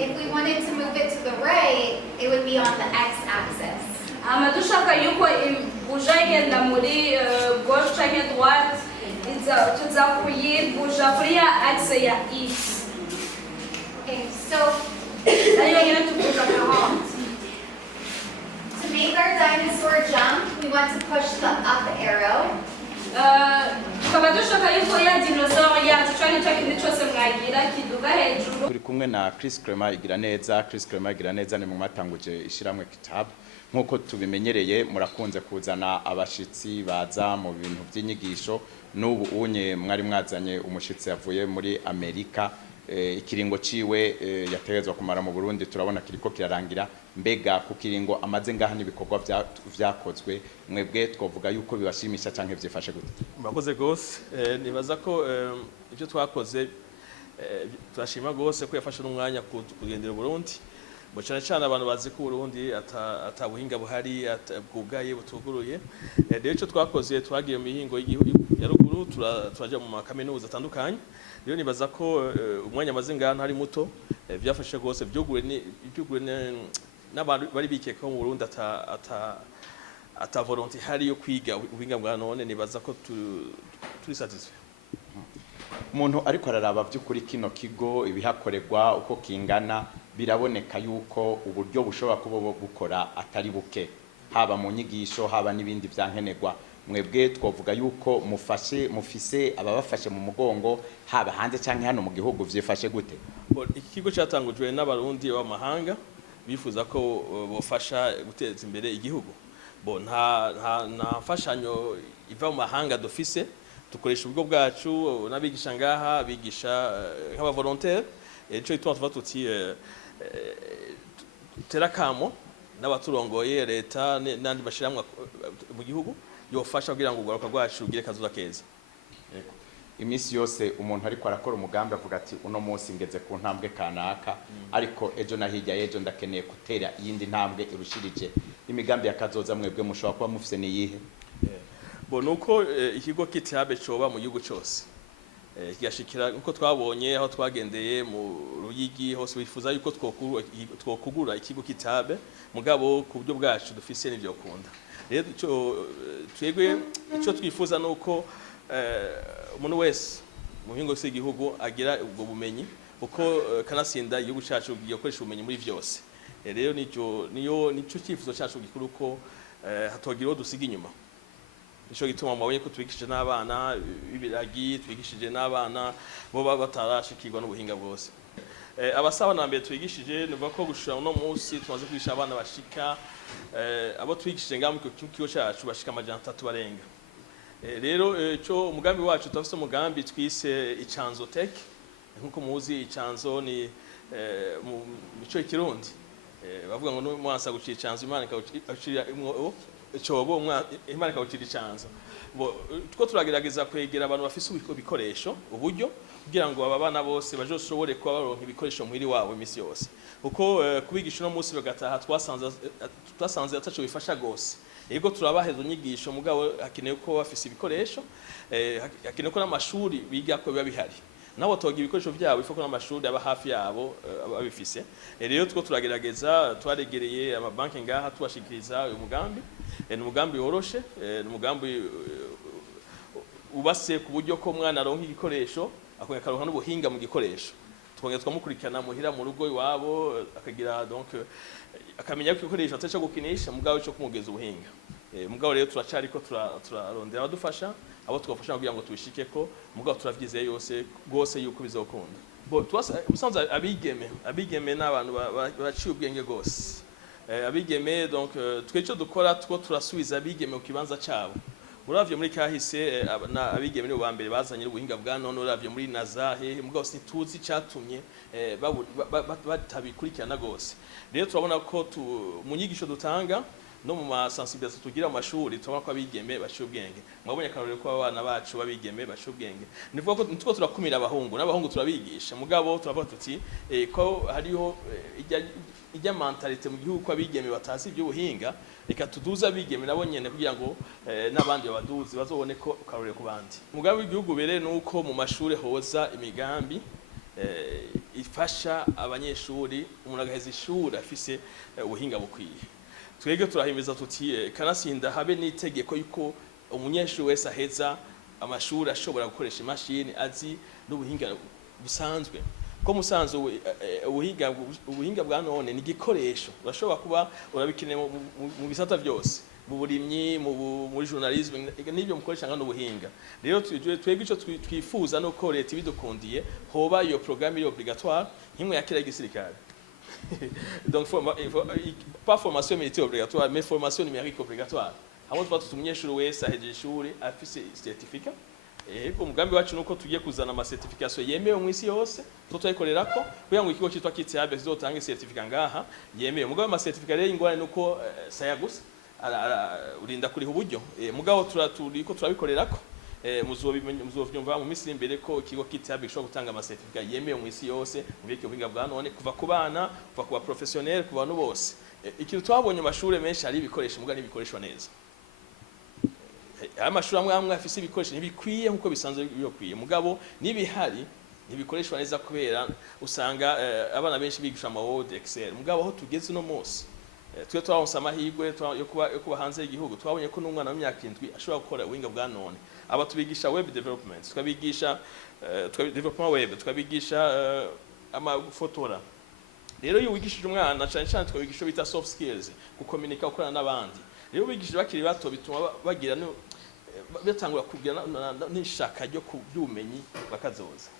If we wanted to move it to the right, it would be on the x-axis. dushaka yuko buja igenda muri gauche canke droite tuza kuyibuja kuri ya axe ya x. Okay, so ariyo nyene tubuja 40. to make our dinosaur jump, we want to push the up arrow. tukaba dushaka yuko ya dinosaur yacu canke ca kindi cose mwagira kiduga hejuru. Turi kumwe na Chris Clement igira neza. Chris Clement igira neza ni mu matanguje ishiramwe kitabu. Nkuko tubimenyereye murakunze kuzana abashitsi baza mu bintu by'inyigisho. N'ubu unye mwari mwazanye umushitsi yavuye muri Amerika. Ikiringo ciwe yategezwa kumara mu Burundi turabona kiriko kirarangira. Mbega ku kiringo amaze ngaha n'ibikorwa vyakozwe mwebwe twovuga yuko bibashimisha canke vyifashe gute? Murakoze gose. Nibaza ko ivyo twakoze turashima gose ko yafashe n'umwanya kugendera Burundi. Bo cyane abantu bazi ko Burundi atabuhinga buhari bwugaye butuguruye. Rero icyo twakoze twagiye mu mihingo y'igihugu ya ruguru turaje mu makaminuza atandukanye. Rero nibaza ko umwanya amaze ngana hari muto byafashe gose byugure n'abantu bari bikeka ko mu Burundi ata volonté hari yo kwiga ubuhinga bwa none. Nibaza ko turi satisfait. Umuntu ariko araraba by'ukuri kino kigo ibihakorerwa uko kingana biraboneka yuko uburyo bushobora kuba gukora atari buke, haba mu nyigisho haba n'ibindi byankenerwa. Mwebwe twovuga yuko mufise ababafashe mu mugongo haba hanze canke hano mu gihugu vyifashe gute? Iki kigo cyatangujwe n'abarundi b'amahanga bifuza ko bofasha guteza imbere igihugu. Nta mfashanyo iva mu mahanga dufise, dukoresha ubwo bwacu n'abigisha ngaha bigisha nk'aba volontaire. Ico ituma tuva tuti terakamo n'abaturongoye leta n'andi bashiramwa mu gihugu yofasha kugira ngo ugaruka rwacu ugire kazuza keza. Imisi yose umuntu ariko arakora umugambi avuga ati uno munsi ngeze ku ntambwe kanaka, ariko ejo na hirya y'ejo ndakeneye gutera iyindi ntambwe irushirije. Imigambi yakazoza mwebwe mushobora kuba mufise ni yihe? Nuko ikigo kitabe coba mu gihugu cyose kigashikira uko twabonye aho twagendeye mu Ruyigi hose bifuza yuko twokugura ikigo kitabe mugabo ku buryo bwacu dufise n'ivyo kunda. Rero twebwe ico twifuza nuko umuntu wese mu bingo by'igihugu agira ubwo bumenyi uko kanasinda igihugu cyacu gikoresha ubumenyi muri vyose. Rero nico cyifuzo cyacu gikuru ko hatogira dusiga inyuma. Nico gituma mabonye ko twigishije n'abana bibiragi, twigishije n'abana bo batarashikirwa n'ubuhinga bwose. Abasaba na mbere twigishije nuvuga ko gushira uno munsi tumaze kwigisha abana bashika abo twigishije ngaho mu kigo cyacu bashika amajana 3 barenga. Rero cyo umugambi wacu tufite umugambi twise icanzo tech. Nkuko muzi icanzo ni mu bico ikirundi bavuga ngo n'umwansa gucira icanzo Imana ikawucira cobo Imana ikawucira icanzo. Two turagerageza kwegera abantu bafise ibikoresho uburyo kugira ngo aba bana bose bajoshobore kuba baronka ibikoresho muhiri wabo imisi yose. Kuko kubigisha no munsi bagataha twasanze ataco bifasha gose. Yego turabahezo nyigisho mugabo hakenewe ko bafise ibikoresho hakenewe ko n'amashuri biga ko biba bihari. Nabo toga ibikoresho byabo ifoko n'amashuri aba hafi yabo abifise. Rero two turagerageza twaregereye amabanki ngaha tubashikiriza uyu mugambi. Ni umugambi woroshe, ni umugambi ubase ku buryo ko mwana aronka igikoresho akongera karonka n'ubuhinga mu gikoresho. Twongera twamukurikirana muhira mu rugo iwabo akagira donc akamenya ko igikoresho ataco gukinisha mugabo cyo kumugeza ubuhinga. Mugabo rero turacari ko turarondera abadufasha abo twafasha kugira ngo tubishike ko mugabo turavyizeye yose gose yuko bizokunda. Ubusanzwe abigeme n'abantu baciye ubwenge gose. Abigeme donc tweco dukora two turasubiza abigeme ku kibanza cabo. Uravye muri kahise abigeme ni ba mbere bazanye ubuhinga bwa none. Uravye muri nazahe mugabo situzi catumye batabikurikirana gose. Rero turabona ko mu nyigisho dutanga no mu masensibilisation tugira mu mashuri tubona ko abigeme baciye ubwenge. Mwabonye akarorero ko abana bacu babigeme baciye ubwenge. Nivuga ko nitwo turakumira abahungu n'abahungu turabigisha mugabo turavuga tuti ko hariho ijya mentalite mu gihugu ko abigeme batazi iby'ubuhinga reka tuduza abigeme nabo nyene kugira ngo n'abandi babaduzi bazobone ko akarorero ku bandi. Mugabe w'igihugu bere nuko mu mashuri hoza imigambi ifasha abanyeshuri umuntu agaheza ishuri afise ubuhinga bukwiye. Twebwe turahimiriza tuti kanasinda habe n'itegeko yuko umunyeshuri wese aheza amashuri ashobora gukoresha imashini azi n'ubuhinga busanzwe. Ko musanzwe ubuhinga bwa none ni igikoresho urashobora kuba urabikeneye mu bisata byose, mu burimyi, muri journalisme, n'ibyo mukoresha ngano ubuhinga. Rero twebwe ico twifuza no ko leta ibidukundiye hoba iyo programme obligatoire nk'imwe ya kera y'igisirikare. Donc pas formation militaire obligatoire mais formation numérique obligatoire. Hamwe tuba umunyeshuri wese ahejeje ishuri afise certificat. Ego umugambi wacu nuko tugiye kuzana ama certification yemewe mu isi yose tutayikorerako kugira ngo ikigo cyitwa KTAB kizotange certificat ngaha yemewe. Mugabo ama certificat rero ingwane nuko saya gusa urinda kuri uburyo mugabo turiko turabikorerako muzovyumva mu misiri imbere ko ikigo KTAB gishobora gutanga ama certificat yemewe mu isi yose mu byo buhinga bwa none kuva ku bana kuva ku ba professionnel ku bantu bose. Ikintu twabonye amashuri menshi ari ibikoresho mugabo n'ibikoreshwa neza. Amashuri amwe afise ibikoresho ntibikwiye nkuko bisanzwe bikwiye mugabo nibihari ntibikoreshwa neza kubera usanga abana benshi bigisha ama Word Excel mugabo aho tugeze no munsi twe twabonse amahirwe yo kuba hanze y'igihugu twabonye ko n'umwana w'imyaka 7 ashobora gukora ubuhinga bwa none aba tubigisha web development tukabigisha development web tukabigisha amafotora. Rero iyo wigishije umwana cyane tukabigisha bita soft skills gukomunika ukorana n'abandi. Rero bigishije bakiri bato bituma bagira batangura kugira n'ishaka ryo kubyumenyi bakazoza.